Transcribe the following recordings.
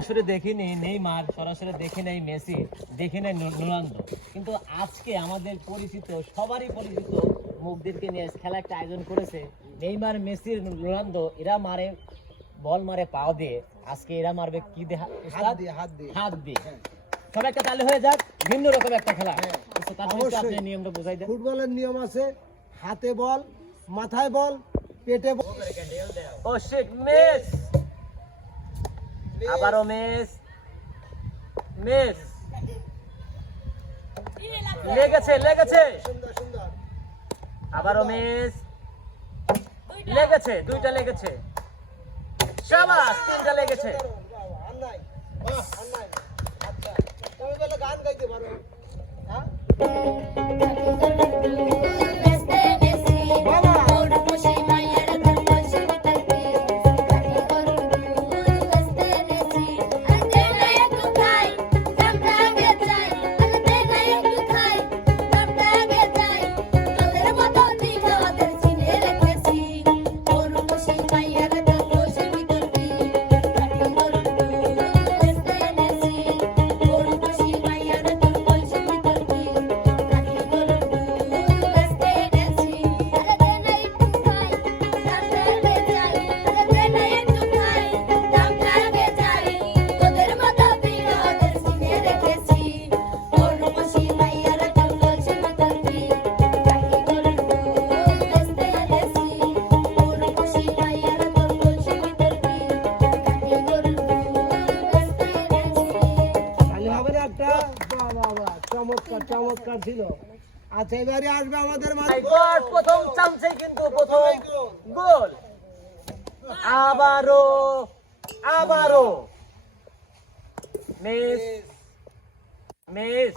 সরাসরি দেখিনি নেইমার সরাসরি দেখি নাই মেসি দেখি নাই রো- রোনালদো। কিন্তু আজকে আমাদের পরিচিত সবারই পরিচিত মুখদেরকে নিয়ে খেলা একটা আয়োজন করেছে। নেইমার মেসি রোনালদো এরা মারে বল মারে পাও দিয়ে। আজকে এরা মারবে কি দিয়ে হাত দিয়ে হাত দিয়ে। হাত দিয়ে। হ্যাঁ। সব একটা তালে হয়ে যাক ভিন্ন রকম একটা খেলা। হ্যাঁ, তো তার আপনি নিয়মটা বুঝাই দেন। ফুটবলের নিয়ম আছে হাতে বল মাথায় বল পেটে বল। Oh shit miss! আবারও মিস মিস লেগেছে লেগেছে। আবারও মিস লেগেছে, দুইটা লেগেছে। শাবাশ তিনটা লেগেছে। গান গাইতে পারো। হ্যাঁ? ছিল আচ্ছা এবারে আসবে আমাদের প্রথম চান্সে কিন্তু প্রথম গোল আবারও আবারও মিস মিস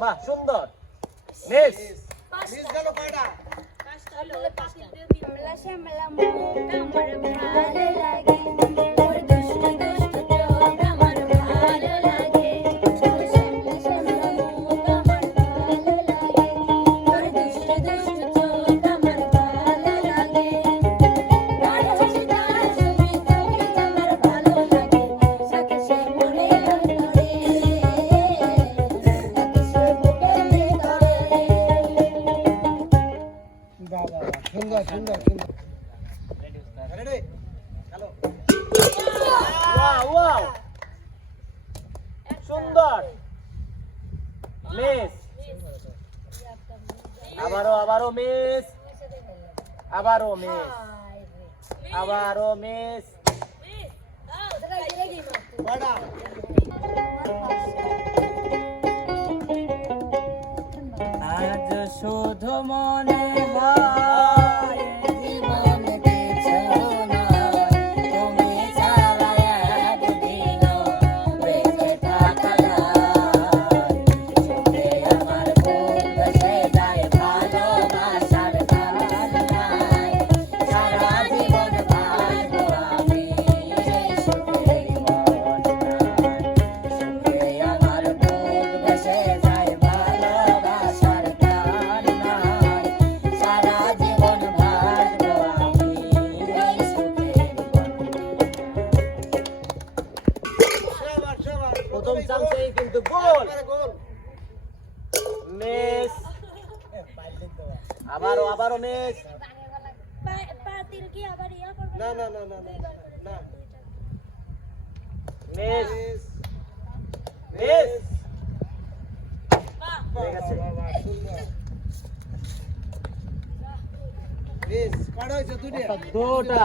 বাহ সুন্দর মিস মিস গেল কয়টা শ্যামলা শ্যামলা মুখ আমার ভালো লাগে সুন্দর সুন্দর সুন্দর রেডি হ্যালো ওয়াও ওয়াও সুন্দর। মিস আবারও আবারও মিস আবারও মিস আবারও মিস আজ শুধু মনে মিস। আবারও আবারও মিস। ইয়া না না না না না। মিস। মিস। ঠিক আছে। মিস। হয়েছে দুটো। দুটা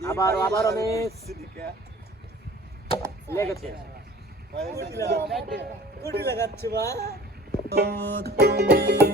আবার আবারও মিস লেগেছে। কুটি লাগাচ্ছে বা? তুমি